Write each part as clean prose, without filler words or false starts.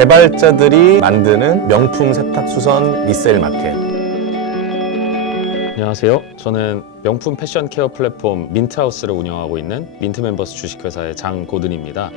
개발자들이 만드는 명품 세탁수선 리셀 마켓. 안녕하세요. 저는 명품 패션 케어 플랫폼 민트하우스를 운영하고 있는 민트멤버스 주식회사의 장고든입니다.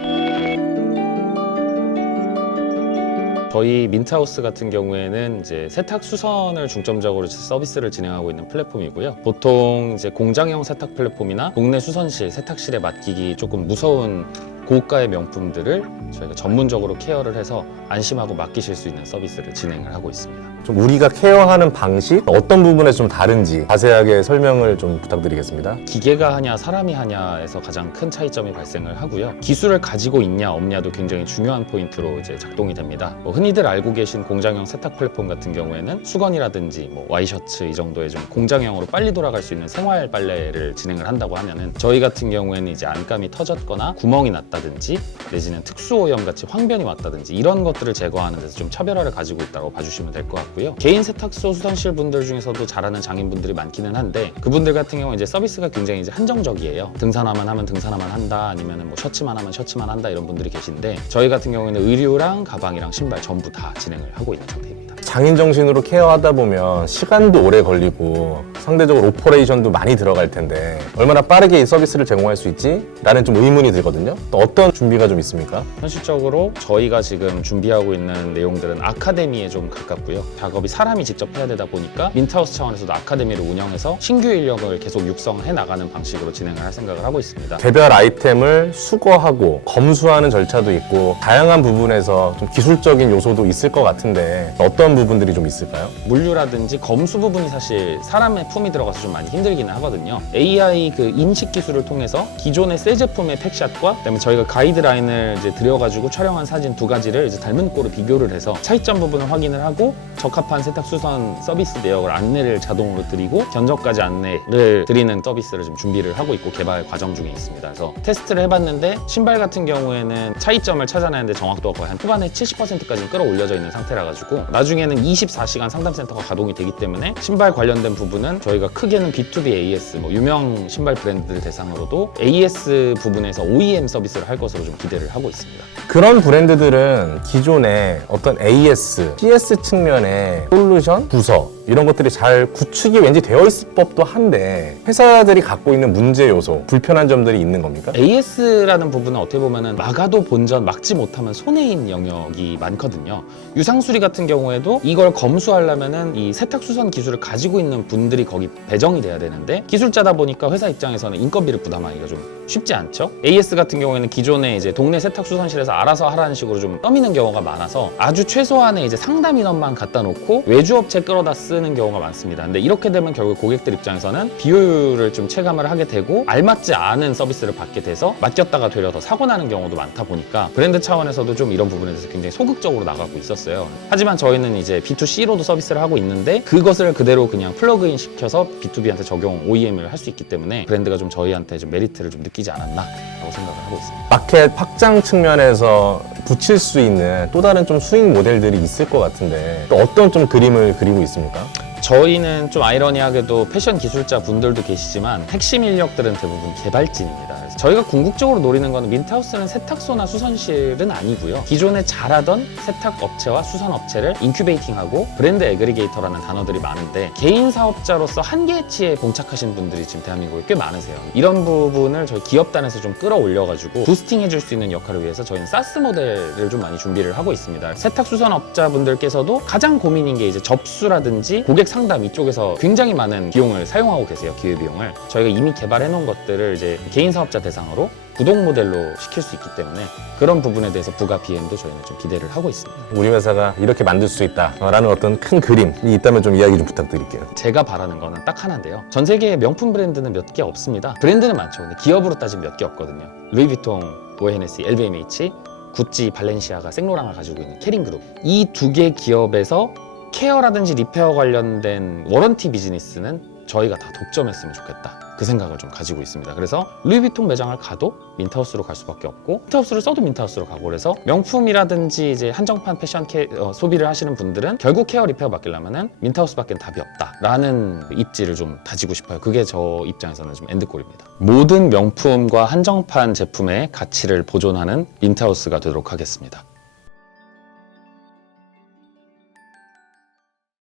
저희 민트하우스 같은 경우에는 이제 세탁 수선을 중점적으로 서비스를 진행하고 있는 플랫폼이고요. 보통 이제 공장형 세탁 플랫폼이나 동네 수선실, 세탁실에 맡기기 조금 무서운 고가의 명품들을 저희가 전문적으로 케어를 해서 안심하고 맡기실 수 있는 서비스를 진행을 하고 있습니다. 좀 우리가 케어하는 방식, 어떤 부분에서 좀 다른지 자세하게 설명을 좀 부탁드리겠습니다. 기계가 하냐 사람이 하냐에서 가장 큰 차이점이 발생을 하고요. 기술을 가지고 있냐 없냐도 굉장히 중요한 포인트로 이제 작동이 됩니다. 흔히들 알고 계신 공장형 세탁 플랫폼 같은 경우에는 수건이라든지 와이셔츠 이 정도의 좀 공장형으로 빨리 돌아갈 수 있는 생활 빨래를 진행을 한다고 하면은 저희 같은 경우에는 이제 안감이 터졌거나 구멍이 났다든지 내지는 특수 오염 같이 황변이 왔다든지 이런 것들을 제거하는 데서 좀 차별화를 가지고 있다고 봐주시면 될 것 같고요. 개인 세탁소 수선실 분들 중에서도 잘하는 장인분들이 많기는 한데 그분들 같은 경우 이제 서비스가 굉장히 이제 한정적이에요. 등산화만 하면 등산화만 한다, 아니면 셔츠만 하면 셔츠만 한다 이런 분들이 계신데 저희 같은 경우에는 의류랑 가방이랑 신발 전부 다 진행을 하고 있는 상태입니다. 장인 정신으로 케어하다 보면 시간도 오래 걸리고 상대적으로 오퍼레이션도 많이 들어갈 텐데 얼마나 빠르게 이 서비스를 제공할 수 있지? 라는 좀 의문이 들거든요. 또 어떤 준비가 좀 있습니까? 현실적으로 저희가 지금 준비하고 있는 내용들은 아카데미에 좀 가깝고요. 작업이 사람이 직접 해야 되다 보니까 민트하우스 차원에서도 아카데미를 운영해서 신규 인력을 계속 육성해 나가는 방식으로 진행을 할 생각을 하고 있습니다. 개별 아이템을 수거하고 검수하는 절차도 있고 다양한 부분에서 좀 기술적인 요소도 있을 것 같은데 어떤 부분들이 좀 있을까요? 물류라든지 검수 부분이 사실 사람의 품이 들어가서 좀 많이 힘들기는 하거든요. AI 그 인식 기술을 통해서 기존의 새 제품의 팩샷과 그다음에 저희가 가이드라인을 이제 들여가지고 촬영한 사진 두 가지를 이제 닮은 꼴로 비교를 해서 차이점 부분을 확인을 하고 적합한 세탁 수선 서비스 내역을 안내를 자동으로 드리고 견적까지 안내를 드리는 서비스를 좀 준비를 하고 있고 개발 과정 중에 있습니다. 그래서 테스트를 해봤는데 신발 같은 경우에는 차이점을 찾아내는데 정확도가 거의 한 후반에 70%까지 끌어올려져 있는 상태라 가지고 나중에는 24시간 상담센터가 가동이 되기 때문에 신발 관련된 부분은 저희가 크게는 B2B AS 유명 신발 브랜드들 대상으로도 AS 부분에서 OEM 서비스를 할 것으로 좀 기대를 하고 있습니다. 그런 브랜드들은 기존에 어떤 AS, CS 측면의 솔루션, 부서 이런 것들이 잘 구축이 왠지 되어 있을 법도 한데 회사들이 갖고 있는 문제 요소, 불편한 점들이 있는 겁니까? AS라는 부분은 어떻게 보면은 막아도 본전, 막지 못하면 손해인 영역이 많거든요. 유상수리 같은 경우에도 이걸 검수하려면은 이 세탁수선 기술을 가지고 있는 분들이 거기 배정이 돼야 되는데 기술자다 보니까 회사 입장에서는 인건비를 부담하기가 좀 쉽지 않죠. AS 같은 경우에는 기존에 이제 동네 세탁수선실에서 알아서 하라는 식으로 좀 떠미는 경우가 많아서 아주 최소한의 이제 상담 인원만 갖다 놓고 외주업체 끌어다 쓰는 경우가 많습니다. 근데 이렇게 되면 결국 고객들 입장에서는 비효율을 좀 체감을 하게 되고 알맞지 않은 서비스를 받게 돼서 맡겼다가 되려 더 사고 나는 경우도 많다 보니까 브랜드 차원에서도 좀 이런 부분에 대해서 굉장히 소극적으로 나가고 있었어요. 하지만 저희는 이제 B2C로도 서비스를 하고 있는데 그것을 그대로 그냥 플러그인 시켜서 B2B한테 적용 OEM을 할 수 있기 때문에 브랜드가 좀 저희한테 좀 메리트를 좀 느끼지 않았나라고 생각을 하고 있습니다. 마켓 확장 측면에서 붙일 수 있는 또 다른 좀 수익 모델들이 있을 것 같은데 또 어떤 좀 그림을 그리고 있습니까? 저희는 좀 아이러니하게도 패션 기술자 분들도 계시지만 핵심 인력들은 대부분 개발진입니다. 그래서 저희가 궁극적으로 노리는 거는 민트하우스는 세탁소나 수선실은 아니고요. 기존에 잘하던 세탁업체와 수선업체를 인큐베이팅하고 브랜드 애그리게이터라는 단어들이 많은데 개인 사업자로서 한계치에 봉착하신 분들이 지금 대한민국에 꽤 많으세요. 이런 부분을 저희 기업단에서 좀 끌어올려가지고 부스팅 해줄 수 있는 역할을 위해서 저희는 사스 모델을 좀 많이 준비를 하고 있습니다. 세탁수선업자분들께서도 가장 고민인 게 이제 접수라든지 고객 상담 이쪽에서 굉장히 많은 비용을 사용하고 계세요. 기회비용을. 저희가 이미 개발해 놓은 것들을 이제 개인 사업자 대상으로 구독 모델로 시킬 수 있기 때문에 그런 부분에 대해서 부가 비행도 저희는 좀 기대를 하고 있습니다. 우리 회사가 이렇게 만들 수 있다라는 어떤 큰 그림이 있다면 좀 이야기 좀 부탁드릴게요. 제가 바라는 거는 딱 하나인데요. 전 세계에 명품 브랜드는 몇 개 없습니다. 브랜드는 많죠. 근데 기업으로 따지면 몇 개 없거든요. 루이비통, 모에헤네시, LVMH, 구찌, 발렌시아가, 생로랑을 가지고 있는 케링그룹. 이 두 개 기업에서 케어라든지 리페어 관련된 워런티 비즈니스는 저희가 다 독점했으면 좋겠다. 그 생각을 좀 가지고 있습니다. 그래서 루이비통 매장을 가도 민트하우스로 갈 수밖에 없고 민트하우스를 써도 민트하우스로 가고 그래서 명품이라든지 이제 한정판 패션 소비를 하시는 분들은 결국 케어 리페어 맡기려면은 민트하우스밖에 답이 없다라는 입지를 좀 다지고 싶어요. 그게 저 입장에서는 좀 엔드골입니다. 모든 명품과 한정판 제품의 가치를 보존하는 민트하우스가 되도록 하겠습니다.